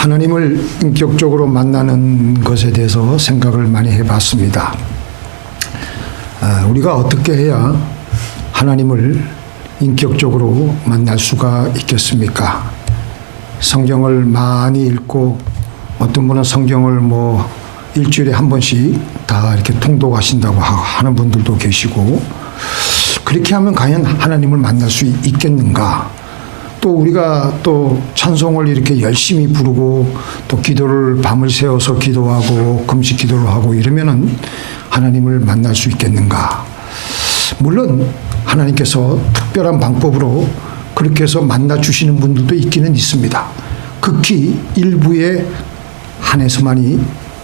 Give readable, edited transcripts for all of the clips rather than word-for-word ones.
하나님을 인격적으로 만나는 것에 대해서 생각을 많이 해봤습니다. 우리가 어떻게 해야 하나님을 인격적으로 만날 수가 있겠습니까? 성경을 많이 읽고 어떤 분은 성경을 일주일에 한 번씩 다 이렇게 통독하신다고 하는 분들도 계시고, 그렇게 하면 과연 하나님을 만날 수 있겠는가? 또 우리가 또 찬송을 이렇게 열심히 부르고 또 기도를 밤을 새워서 기도하고 금식 기도를 하고 이러면은 하나님을 만날 수 있겠는가? 물론 하나님께서 특별한 방법으로 그렇게 해서 만나 주시는 분들도 있기는 있습니다. 극히 일부에 한해서만이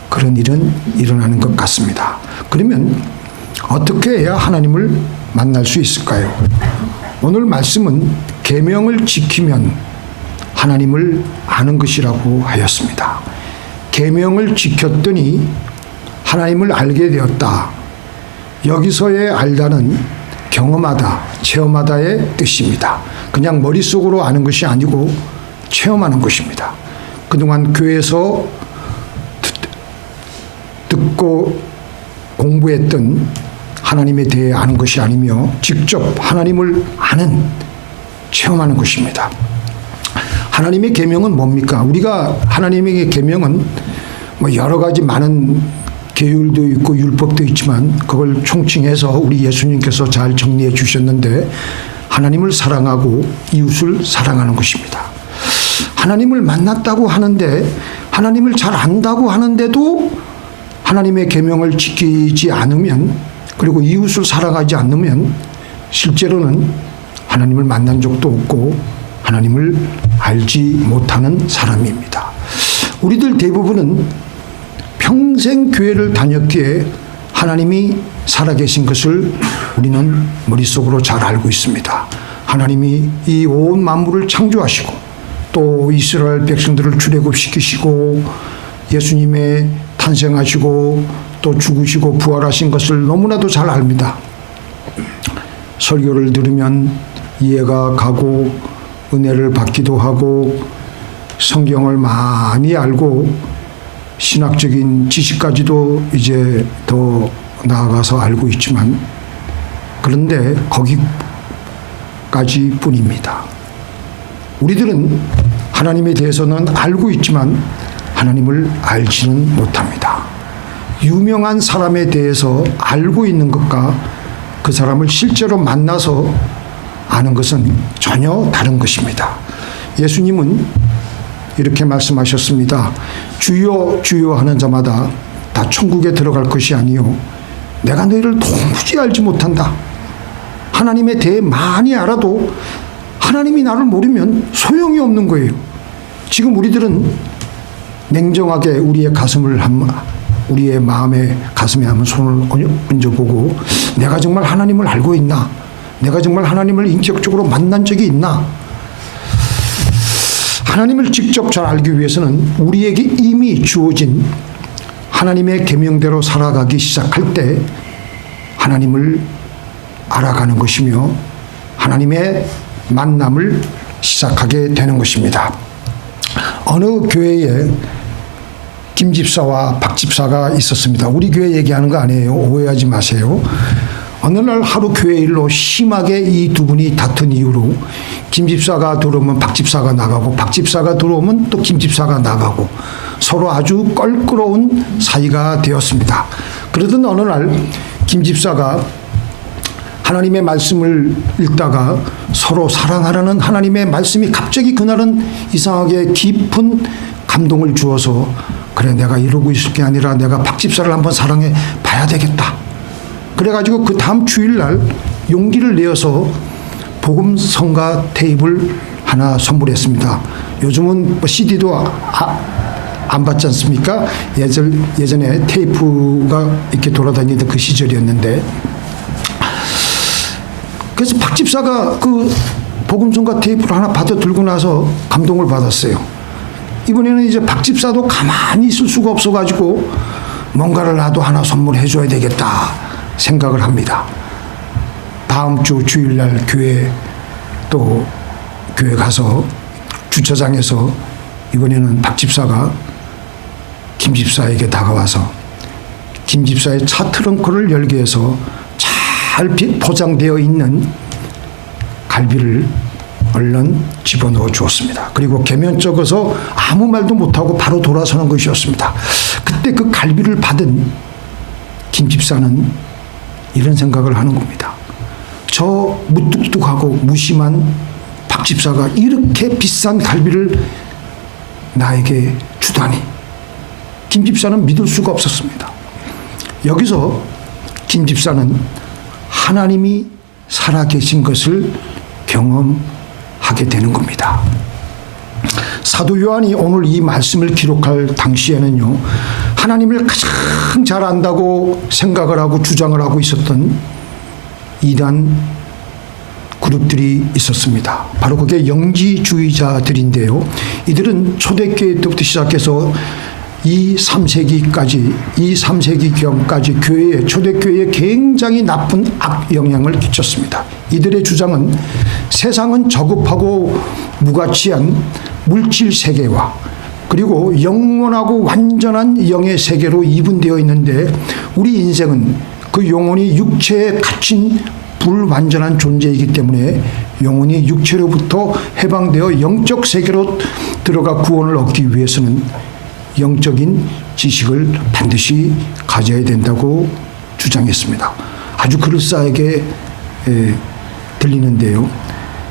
그런 일은 일어나는 것 같습니다. 그러면 어떻게 해야 하나님을 만날 수 있을까요? 오늘 말씀은 계명을 지키면 하나님을 아는 것이라고 하였습니다. 계명을 지켰더니 하나님을 알게 되었다. 여기서의 알다는 경험하다, 체험하다의 뜻입니다. 그냥 머릿속으로 아는 것이 아니고 체험하는 것입니다. 그동안 교회에서 듣고 공부했던 하나님에 대해 아는 것이 아니며 직접 하나님을 아는, 체험하는 것입니다. 하나님의 계명은 뭡니까? 우리가 하나님의 계명은 여러 가지 많은 계율도 있고 율법도 있지만 그걸 총칭해서 우리 예수님께서 잘 정리해 주셨는데, 하나님을 사랑하고 이웃을 사랑하는 것입니다. 하나님을 만났다고 하는데, 하나님을 잘 안다고 하는데도 하나님의 계명을 지키지 않으면, 그리고 이웃을 사랑하지 않으면 실제로는 하나님을 만난 적도 없고 하나님을 알지 못하는 사람입니다. 우리들 대부분은 평생 교회를 다녔기에 하나님이 살아계신 것을 우리는 머릿속으로 잘 알고 있습니다. 하나님이 이 온 만물을 창조하시고 또 이스라엘 백성들을 출애굽시키시고 예수님의 탄생하시고 또 죽으시고 부활하신 것을 너무나도 잘 압니다. 설교를 들으면 이해가 가고 은혜를 받기도 하고 성경을 많이 알고 신학적인 지식까지도 이제 더 나아가서 알고 있지만, 그런데 거기까지 뿐입니다. 우리들은 하나님에 대해서는 알고 있지만 하나님을 알지는 못합니다. 유명한 사람에 대해서 알고 있는 것과 그 사람을 실제로 만나서 아는 것은 전혀 다른 것입니다. 예수님은 이렇게 말씀하셨습니다. 주여 주여 하는 자마다 다 천국에 들어갈 것이 아니요 내가 너희를 도무지 알지 못한다. 하나님에 대해 많이 알아도 하나님이 나를 모르면 소용이 없는 거예요. 지금 우리들은 냉정하게 우리의 마음의 가슴에 한번 손을 얹어보고, 내가 정말 하나님을 알고 있나? 내가 정말 하나님을 인격적으로 만난 적이 있나? 하나님을 직접 잘 알기 위해서는 우리에게 이미 주어진 하나님의 계명대로 살아가기 시작할 때 하나님을 알아가는 것이며 하나님의 만남을 시작하게 되는 것입니다. 어느 교회에 김 집사와 박 집사가 있었습니다. 우리 교회 얘기하는 거 아니에요. 오해하지 마세요. 어느 날 하루 교회 일로 심하게 이 두 분이 다툰 이유로 김 집사가 들어오면 박 집사가 나가고 박 집사가 들어오면 또 김 집사가 나가고 서로 아주 껄끄러운 사이가 되었습니다. 그러던 어느 날 김 집사가 하나님의 말씀을 읽다가 서로 사랑하라는 하나님의 말씀이 갑자기 그날은 이상하게 깊은 감동을 주어서, 그래 내가 이러고 있을 게 아니라 내가 박 집사를 한번 사랑해 봐야 되겠다. 그래가지고 그 다음 주일날 용기를 내어서 복음 성가 테이프를 하나 선물했습니다. 요즘은 CD도 안 받지 않습니까? 예전에 테이프가 이렇게 돌아다니던 그 시절이었는데, 그래서 박 집사가 그 복음 성가 테이프를 하나 받아 들고 나서 감동을 받았어요. 이번에는 이제 박 집사도 가만히 있을 수가 없어가지고 뭔가를 나도 하나 선물해 줘야 되겠다 생각을 합니다. 다음 주 주일날 교회 가서 주차장에서 이번에는 박 집사가 김 집사에게 다가와서 김 집사의 차 트렁크를 열게 해서 잘 포장되어 있는 갈비를 얼른 집어넣어 주었습니다. 그리고 계면 적어서 아무 말도 못하고 바로 돌아서는 것이었습니다. 그때 그 갈비를 받은 김 집사는 이런 생각을 하는 겁니다. 저 무뚝뚝하고 무심한 박 집사가 이렇게 비싼 갈비를 나에게 주다니. 김 집사는 믿을 수가 없었습니다. 여기서 김 집사는 하나님이 살아계신 것을 경험하게 되는 겁니다. 사도 요한이 오늘 이 말씀을 기록할 당시에는요, 하나님을 가장 잘 안다고 생각을 하고 주장을 하고 있었던 이단 그룹들이 있었습니다. 바로 그게 영지주의자들인데요. 이들은 초대교회 때부터 시작해서 2, 3세기경까지 초대교회에 굉장히 나쁜 악영향을 끼쳤습니다. 이들의 주장은 세상은 저급하고 무가치한 물질 세계와 그리고 영원하고 완전한 영의 세계로 이분되어 있는데 우리 인생은 그 영혼이 육체에 갇힌 불완전한 존재이기 때문에 영혼이 육체로부터 해방되어 영적 세계로 들어가 구원을 얻기 위해서는 영적인 지식을 반드시 가져야 된다고 주장했습니다. 아주 그럴싸하게 들리는데요.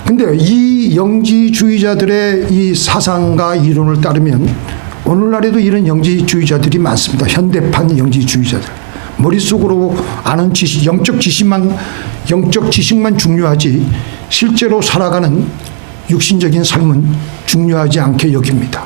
근데 이 영지주의자들의 이 사상과 이론을 따르면 오늘날에도 이런 영지주의자들이 많습니다. 현대판 영지주의자들. 머릿속으로 아는 지식, 영적 지식만 중요하지 실제로 살아가는 육신적인 삶은 중요하지 않게 여깁니다.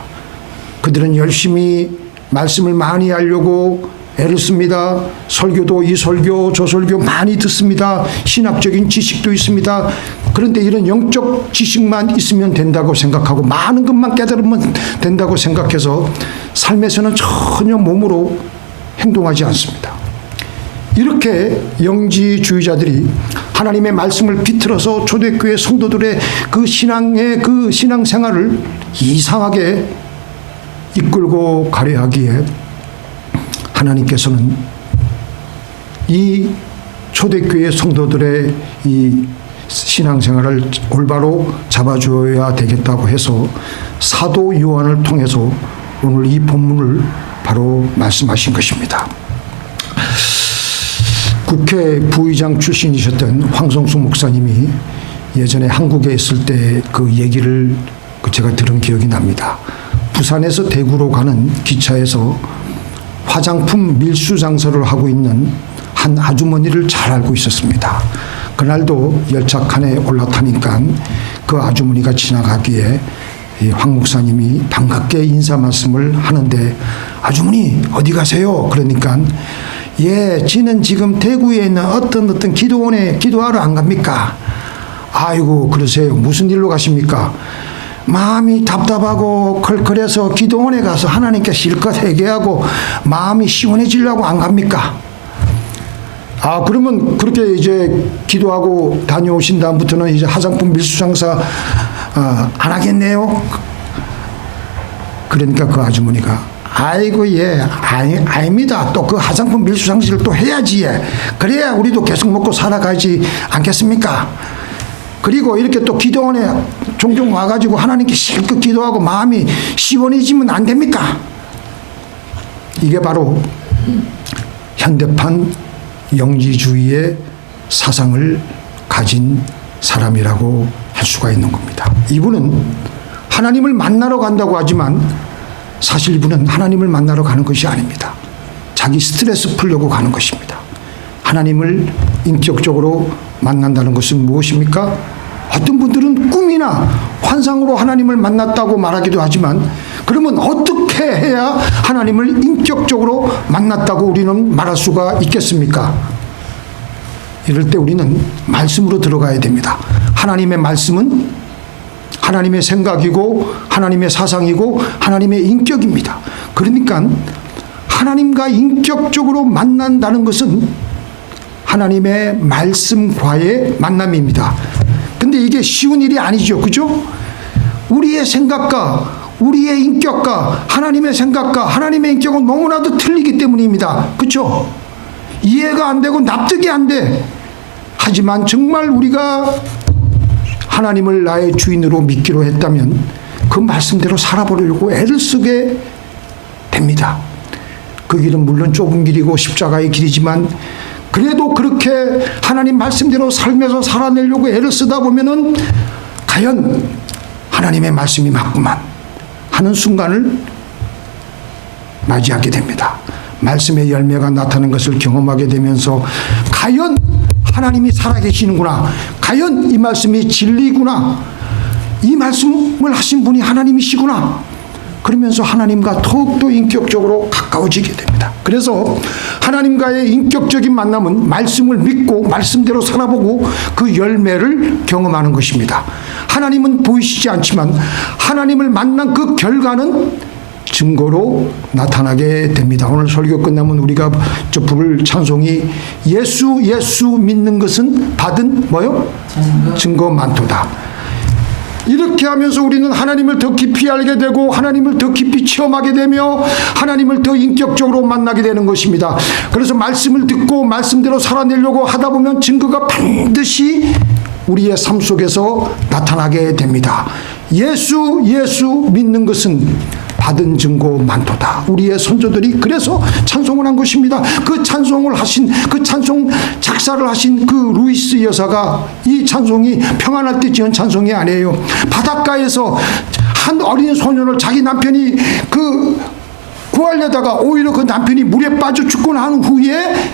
그들은 열심히 말씀을 많이 하려고 애를 씁니다. 설교도 이 설교 저 설교 많이 듣습니다. 신학적인 지식도 있습니다. 그런데 이런 영적 지식만 있으면 된다고 생각하고 많은 것만 깨달으면 된다고 생각해서 삶에서는 전혀 몸으로 행동하지 않습니다. 이렇게 영지주의자들이 하나님의 말씀을 비틀어서 초대교회 성도들의 그 신앙생활을 이상하게 이끌고 가려 하기에 하나님께서는 이 초대교회 성도들의 이 신앙생활을 올바로 잡아줘야 되겠다고 해서 사도 요한을 통해서 오늘 이 본문을 바로 말씀하신 것입니다. 국회 부의장 출신이셨던 황성수 목사님이 예전에 한국에 있을 때 그 얘기를 제가 들은 기억이 납니다. 부산에서 대구로 가는 기차에서 화장품 밀수 장사를 하고 있는 한 아주머니를 잘 알고 있었습니다. 그날도 열차 칸에 올라타니까 그 아주머니가 지나가기에 황 목사님이 반갑게 인사 말씀을 하는데 아주머니 어디 가세요? 그러니까 예, 지는 지금 대구에 있는 어떤 기도원에 기도하러 안 갑니까? 아이고 그러세요. 무슨 일로 가십니까? 마음이 답답하고 컬컬해서 기도원에 가서 하나님께 실컷 회개하고 마음이 시원해지려고 안 갑니까? 아 그러면 그렇게 이제 기도하고 다녀오신 다음부터는 이제 화장품 밀수 장사 안 하겠네요. 그러니까 그 아주머니가 아이고 예 아닙니다. 또 그 화장품 밀수 장사를 또 해야지 예. 그래야 우리도 계속 먹고 살아가지 않겠습니까? 그리고 이렇게 또 기도원에 종종 와가지고 하나님께 실컷 기도하고 마음이 시원해지면 안 됩니까? 이게 바로 현대판 영지주의의 사상을 가진 사람이라고 할 수가 있는 겁니다. 이분은 하나님을 만나러 간다고 하지만 사실 이분은 하나님을 만나러 가는 것이 아닙니다. 자기 스트레스 풀려고 가는 것입니다. 하나님을 인격적으로 만난다는 것은 무엇입니까? 어떤 분들은 꿈이나 환상으로 하나님을 만났다고 말하기도 하지만 그러면 어떻게 해야 하나님을 인격적으로 만났다고 우리는 말할 수가 있겠습니까? 이럴 때 우리는 말씀으로 들어가야 됩니다. 하나님의 말씀은 하나님의 생각이고 하나님의 사상이고 하나님의 인격입니다. 그러니까 하나님과 인격적으로 만난다는 것은 하나님의 말씀과의 만남입니다. 근데 이게 쉬운 일이 아니죠. 그죠? 우리의 생각과 우리의 인격과 하나님의 생각과 하나님의 인격은 너무나도 틀리기 때문입니다. 그렇죠? 이해가 안 되고 납득이 안 돼. 하지만 정말 우리가 하나님을 나의 주인으로 믿기로 했다면 그 말씀대로 살아보려고 애를 쓰게 됩니다. 그 길은 물론 좁은 길이고 십자가의 길이지만 그래도 그렇게 하나님 말씀대로 살면서 살아내려고 애를 쓰다 보면은 과연 하나님의 말씀이 맞구만 하는 순간을 맞이하게 됩니다. 말씀의 열매가 나타나는 것을 경험하게 되면서 과연 하나님이 살아계시는구나, 과연 이 말씀이 진리구나, 이 말씀을 하신 분이 하나님이시구나, 그러면서 하나님과 더욱더 인격적으로 가까워지게 됩니다. 그래서 하나님과의 인격적인 만남은 말씀을 믿고 말씀대로 살아보고 그 열매를 경험하는 것입니다. 하나님은 보이시지 않지만 하나님을 만난 그 결과는 증거로 나타나게 됩니다. 오늘 설교 끝나면 우리가 저 부를 찬송이 예수 믿는 것은 받은 뭐요? 증거 많도다. 이렇게 하면서 우리는 하나님을 더 깊이 알게 되고 하나님을 더 깊이 체험하게 되며 하나님을 더 인격적으로 만나게 되는 것입니다. 그래서 말씀을 듣고 말씀대로 살아내려고 하다 보면 증거가 반드시 우리의 삶 속에서 나타나게 됩니다. 예수 믿는 것은 받은 증거 많도다. 우리의 선조들이 그래서 찬송을 한 것입니다. 그 찬송을 하신, 그 찬송 작사를 하신 그 루이스 여사가 이 찬송이 평안할 때 지은 찬송이 아니에요. 바닷가에서 한 어린 소년을 자기 남편이 구하려다가 오히려 그 남편이 물에 빠져 죽고 난 후에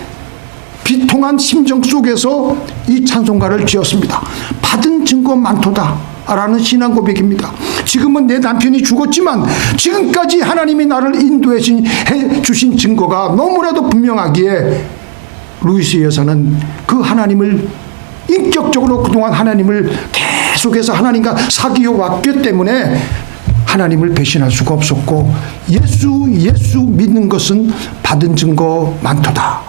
비통한 심정 속에서 이 찬송가를 지었습니다. 받은 증거 많도다 라는 신앙 고백입니다. 지금은 내 남편이 죽었지만 지금까지 하나님이 나를 인도해 주신 증거가 너무나도 분명하기에 루이스 여사는 그 하나님을 인격적으로 그동안 하나님을 계속해서 하나님과 사귀어 왔기 때문에 하나님을 배신할 수가 없었고 예수 믿는 것은 받은 증거 많도다.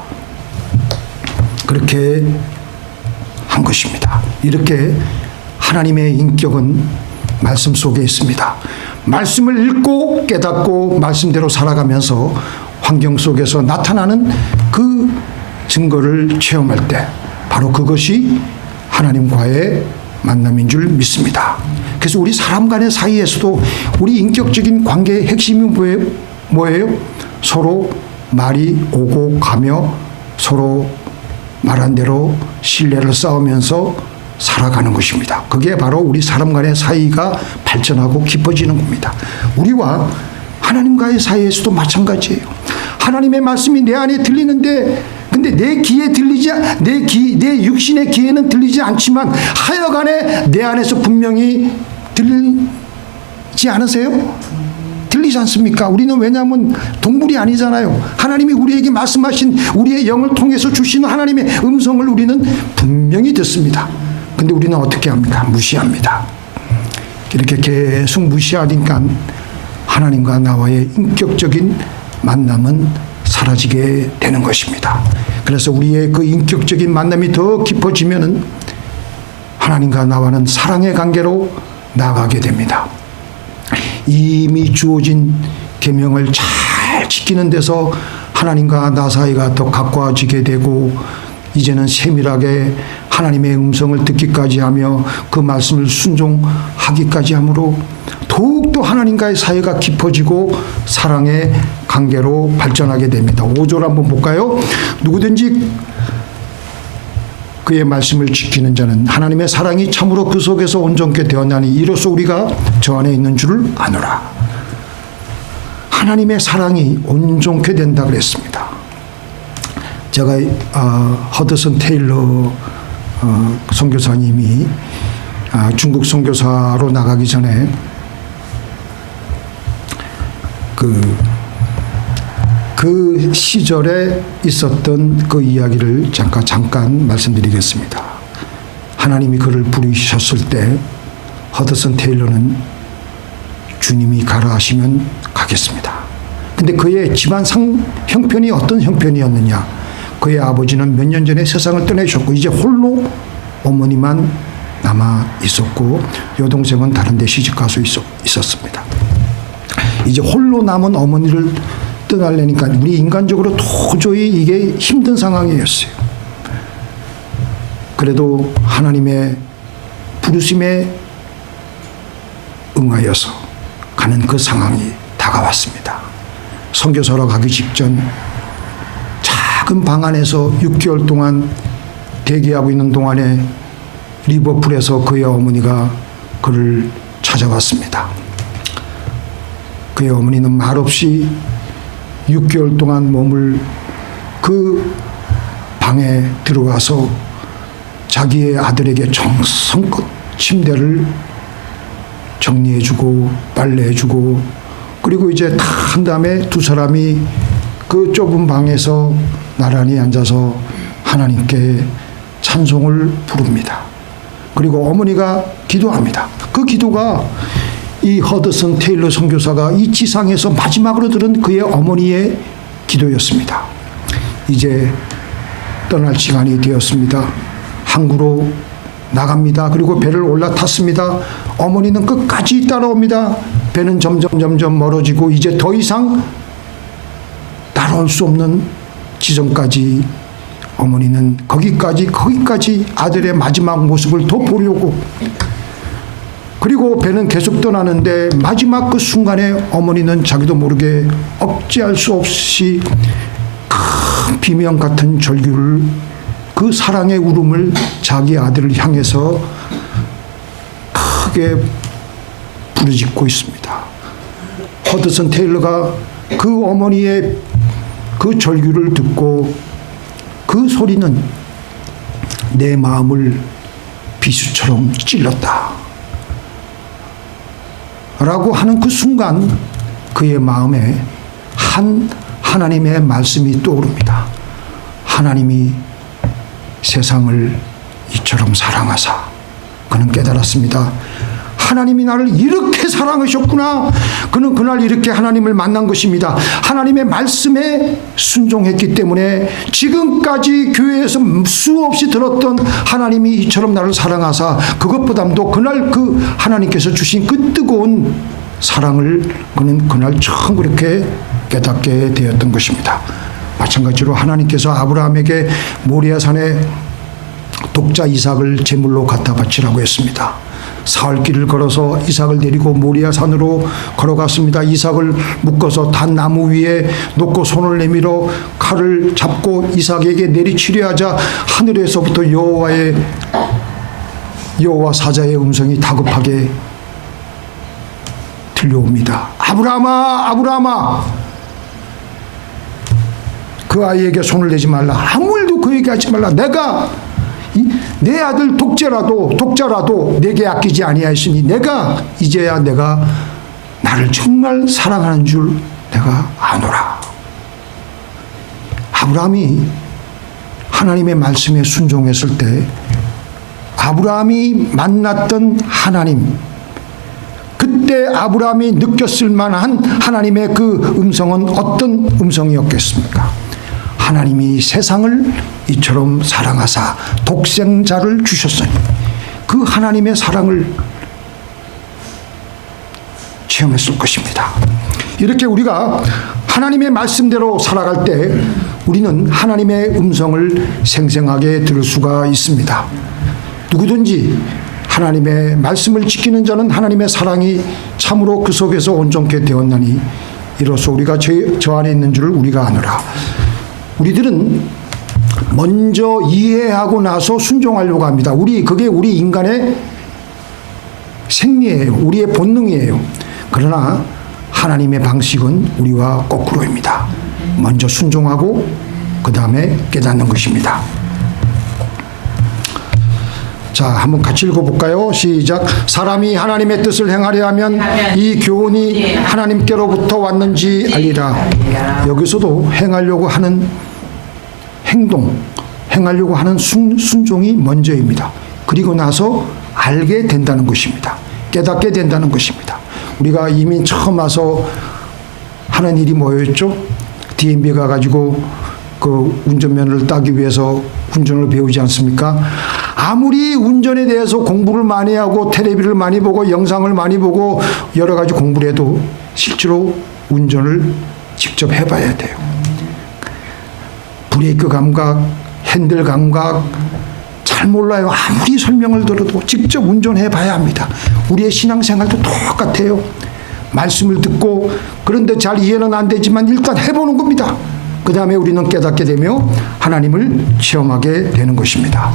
그렇게 한 것입니다. 이렇게 하나님의 인격은 말씀 속에 있습니다. 말씀을 읽고 깨닫고 말씀대로 살아가면서 환경 속에서 나타나는 그 증거를 체험할 때 바로 그것이 하나님과의 만남인 줄 믿습니다. 그래서 우리 사람 간의 사이에서도 우리 인격적인 관계의 핵심이 뭐예요? 서로 말이 오고 가며 서로 말한 대로 신뢰를 쌓으면서 살아가는 것입니다. 그게 바로 우리 사람 간의 사이가 발전하고 깊어지는 겁니다. 우리와 하나님과의 사이에서도 마찬가지예요. 하나님의 말씀이 내 안에 들리는데 근데 내 귀에 들리지, 내 육신의 귀에는 들리지 않지만 하여간에 내 안에서 분명히 들리지 않으세요? 들리지 않습니까? 우리는 왜냐하면 동물이 아니잖아요. 하나님이 우리에게 말씀하신 우리의 영을 통해서 주시는 하나님의 음성을 우리는 분명히 듣습니다. 근데 우리는 어떻게 합니까? 무시합니다. 이렇게 계속 무시하니까 하나님과 나와의 인격적인 만남은 사라지게 되는 것입니다. 그래서 우리의 그 인격적인 만남이 더 깊어지면은 하나님과 나와는 사랑의 관계로 나아가게 됩니다. 이미 주어진 계명을 잘 지키는 데서 하나님과 나 사이가 더 가까워지게 되고 이제는 세밀하게 하나님의 음성을 듣기까지 하며 그 말씀을 순종하기까지 함으로 더욱더 하나님과의 사이가 깊어지고 사랑의 관계로 발전하게 됩니다. 5절 한번 볼까요? 누구든지 그의 말씀을 지키는 자는 하나님의 사랑이 참으로 그 속에서 온전케 되었나니 이로써 우리가 저 안에 있는 줄을 아노라. 하나님의 사랑이 온전케 된다 그랬습니다. 제가 허드슨 테일러 선교사님이 중국 선교사로 나가기 전에 그 시절에 있었던 그 이야기를 잠깐 말씀드리겠습니다. 하나님이 그를 부르셨을 때 허드슨 테일러는 주님이 가라 하시면 가겠습니다. 근데 그의 집안 형편이 어떤 형편이었느냐? 그의 아버지는 몇 년 전에 세상을 떠나셨고 이제 홀로 어머니만 남아 있었고 여동생은 다른 데 시집가서 있었습니다. 이제 홀로 남은 어머니를 떠나려니까 우리 인간적으로 도저히 이게 힘든 상황이었어요. 그래도 하나님의 부르심에 응하여서 가는 그 상황이 다가왔습니다. 선교사로 가기 직전 작은 방 안에서 6개월 동안 대기하고 있는 동안에 리버풀에서 그의 어머니가 그를 찾아왔습니다. 그의 어머니는 말없이 6개월 동안 몸을 그 방에 들어와서 자기의 아들에게 정성껏 침대를 정리해주고 빨래해주고, 그리고 이제 다 한 다음에 두 사람이 그 좁은 방에서 나란히 앉아서 하나님께 찬송을 부릅니다. 그리고 어머니가 기도합니다. 그 기도가 이 허드슨 테일러 선교사가 이 지상에서 마지막으로 들은 그의 어머니의 기도였습니다. 이제 떠날 시간이 되었습니다. 항구로 나갑니다. 그리고 배를 올라탔습니다. 어머니는 끝까지 따라옵니다. 배는 점점 멀어지고 이제 더 이상 따라올 수 없는 지점까지 어머니는 거기까지 아들의 마지막 모습을 더 보려고, 그리고 배는 계속 떠나는데 마지막 그 순간에 어머니는 자기도 모르게 억제할 수 없이 큰 비명 같은 절규를, 그 사랑의 울음을 자기 아들을 향해서 크게 부르짖고 있습니다. 허드슨 테일러가 그 어머니의 그 절규를 듣고 그 소리는 내 마음을 비수처럼 찔렀다 라고 하는 그 순간 그의 마음에 하나님의 말씀이 떠오릅니다. 하나님이 세상을 이처럼 사랑하사, 그는 깨달았습니다. 하나님이 나를 이렇게 사랑하셨구나. 그는 그날 이렇게 하나님을 만난 것입니다. 하나님의 말씀에 순종했기 때문에 지금까지 교회에서 수없이 들었던 하나님이 이처럼 나를 사랑하사, 그것보다도 그날 그 하나님께서 주신 그 뜨거운 사랑을 그는 그날 처음 그렇게 깨닫게 되었던 것입니다. 마찬가지로 하나님께서 아브라함에게 모리아산에 독자 이삭을 제물로 갖다 바치라고 했습니다. 사흘길을 걸어서 이삭을 데리고 모리아산으로 걸어갔습니다. 이삭을 묶어서 단 나무 위에 놓고 손을 내밀어 칼을 잡고 이삭에게 내리치려 하자 하늘에서부터 여호와 사자의 음성이 다급하게 들려옵니다. 아브라함아, 아브라함아, 그 아이에게 손을 내지 말라. 아무 일도 그에게 하지 말라. 내가 내 아들 독자라도 내게 아끼지 아니하였으니 내가 이제야 내가 나를 정말 사랑하는 줄 내가 아노라. 아브라함이 하나님의 말씀에 순종했을 때 아브라함이 만났던 하나님, 그때 아브라함이 느꼈을 만한 하나님의 그 음성은 어떤 음성이었겠습니까? 하나님이 세상을 이처럼 사랑하사 독생자를 주셨으니, 그 하나님의 사랑을 체험했을 것입니다. 이렇게 우리가 하나님의 말씀대로 살아갈 때 우리는 하나님의 음성을 생생하게 들을 수가 있습니다. 누구든지 하나님의 말씀을 지키는 자는 하나님의 사랑이 참으로 그 속에서 온전케 되었나니 이로써 우리가 저 안에 있는 줄을 우리가 아노라. 우리들은 먼저 이해하고 나서 순종하려고 합니다. 그게 우리 인간의 생리예요. 우리의 본능이에요. 그러나 하나님의 방식은 우리와 거꾸로입니다. 먼저 순종하고 그 다음에 깨닫는 것입니다. 자, 한번 같이 읽어볼까요? 시작. 사람이 하나님의 뜻을 행하려 하면 이 교훈이 하나님께로부터 왔는지 알리라. 여기서도 행하려고 하는 행동, 행하려고 하는 순종이 먼저입니다. 그리고 나서 알게 된다는 것입니다. 깨닫게 된다는 것입니다. 우리가 이미 처음 와서 하는 일이 뭐였죠? DMB 가가지고 그 운전면허를 따기 위해서 운전을 배우지 않습니까? 아무리 운전에 대해서 공부를 많이 하고 텔레비를 많이 보고 영상을 많이 보고 여러 가지 공부를 해도 실제로 운전을 직접 해봐야 돼요. 브레이크 감각, 핸들 감각 잘 몰라요. 아무리 설명을 들어도 직접 운전해 봐야 합니다. 우리의 신앙생활도 똑같아요. 말씀을 듣고 그런데 잘 이해는 안 되지만 일단 해보는 겁니다. 그 다음에 우리는 깨닫게 되며 하나님을 체험하게 되는 것입니다.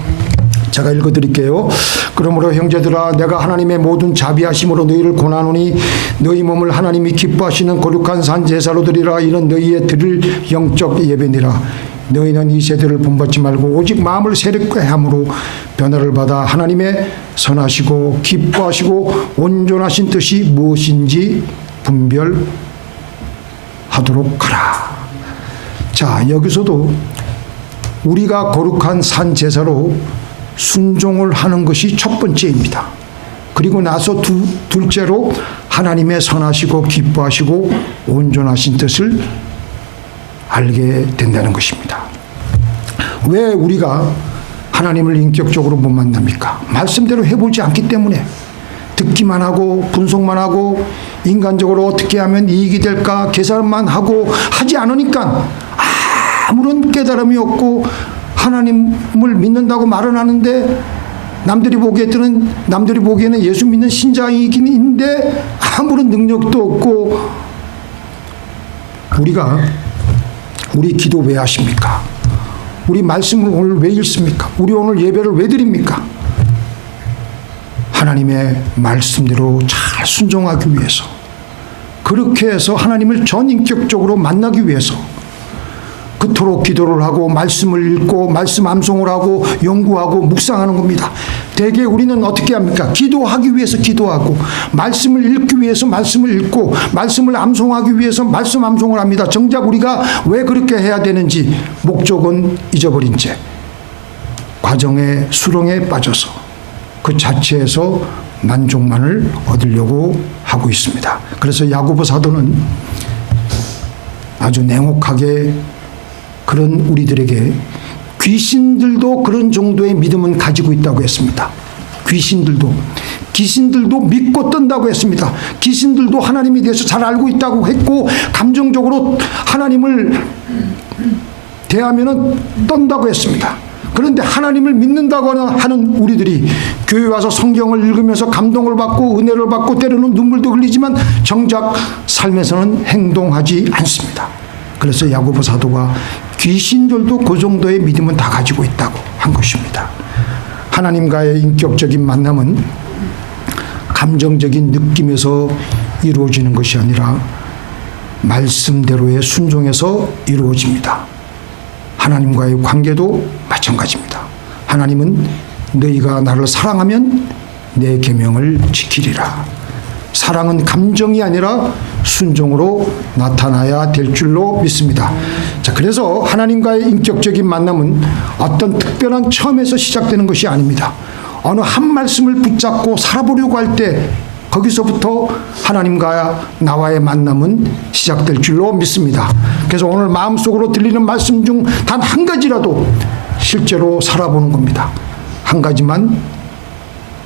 제가 읽어드릴게요. 그러므로 형제들아 내가 하나님의 모든 자비하심으로 너희를 권하노니 너희 몸을 하나님이 기뻐하시는 거룩한 산 제사로 드리라. 이는 너희의 드릴 영적 예배니라. 너희는 이 세대를 본받지 말고 오직 마음을 새롭게 함으로 변화를 받아 하나님의 선하시고 기뻐하시고 온전하신 뜻이 무엇인지 분별하도록 하라. 자, 여기서도 우리가 거룩한 산 제사로 순종을 하는 것이 첫 번째입니다. 그리고 나서 둘째로 하나님의 선하시고 기뻐하시고 온전하신 뜻을 알게 된다는 것입니다. 왜 우리가 하나님을 인격적으로 못 만납니까? 말씀대로 해보지 않기 때문에. 듣기만 하고 분석만 하고 인간적으로 어떻게 하면 이익이 될까 계산만 하고 하지 않으니까 아무런 깨달음이 없고 하나님을 믿는다고 말은 하는데 남들이 보기에는 예수 믿는 신자이긴 한데 아무런 능력도 없고. 우리 기도 왜 하십니까? 우리 말씀을 오늘 왜 읽습니까? 우리 오늘 예배를 왜 드립니까? 하나님의 말씀대로 잘 순종하기 위해서, 그렇게 해서 하나님을 전인격적으로 만나기 위해서 그토록 기도를 하고 말씀을 읽고 말씀 암송을 하고 연구하고 묵상하는 겁니다. 대개 우리는 어떻게 합니까? 기도하기 위해서 기도하고 말씀을 읽기 위해서 말씀을 읽고 말씀을 암송하기 위해서 말씀 암송을 합니다. 정작 우리가 왜 그렇게 해야 되는지 목적은 잊어버린 채 과정의 수렁에 빠져서 그 자체에서 만족만을 얻으려고 하고 있습니다. 그래서 야고보 사도는 아주 냉혹하게 그런 우리들에게 귀신들도 그런 정도의 믿음은 가지고 있다고 했습니다. 귀신들도 믿고 떤다고 했습니다. 귀신들도 하나님에 대해서 잘 알고 있다고 했고 감정적으로 하나님을 대하면은 떤다고 했습니다. 그런데 하나님을 믿는다고 하는 우리들이 교회 와서 성경을 읽으면서 감동을 받고 은혜를 받고 때로는 눈물도 흘리지만 정작 삶에서는 행동하지 않습니다. 그래서 야고보 사도가 귀신들도 그 정도의 믿음은 다 가지고 있다고 한 것입니다. 하나님과의 인격적인 만남은 감정적인 느낌에서 이루어지는 것이 아니라 말씀대로의 순종에서 이루어집니다. 하나님과의 관계도 마찬가지입니다. 하나님은 너희가 나를 사랑하면 내 계명을 지키리라. 사랑은 감정이 아니라 순종으로 나타나야 될 줄로 믿습니다. 자, 그래서 하나님과의 인격적인 만남은 어떤 특별한 처음에서 시작되는 것이 아닙니다. 어느 한 말씀을 붙잡고 살아보려고 할 때 거기서부터 하나님과 나와의 만남은 시작될 줄로 믿습니다. 그래서 오늘 마음속으로 들리는 말씀 중 단 한 가지라도 실제로 살아보는 겁니다. 한 가지만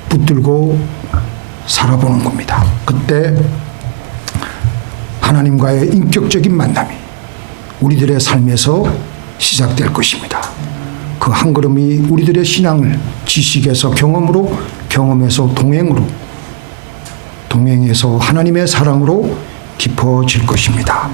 붙들고 살아보는 겁니다. 그때 하나님과의 인격적인 만남이 우리들의 삶에서 시작될 것입니다. 그 한 걸음이 우리들의 신앙을 지식에서 경험으로, 경험에서 동행으로, 동행에서 하나님의 사랑으로 깊어질 것입니다.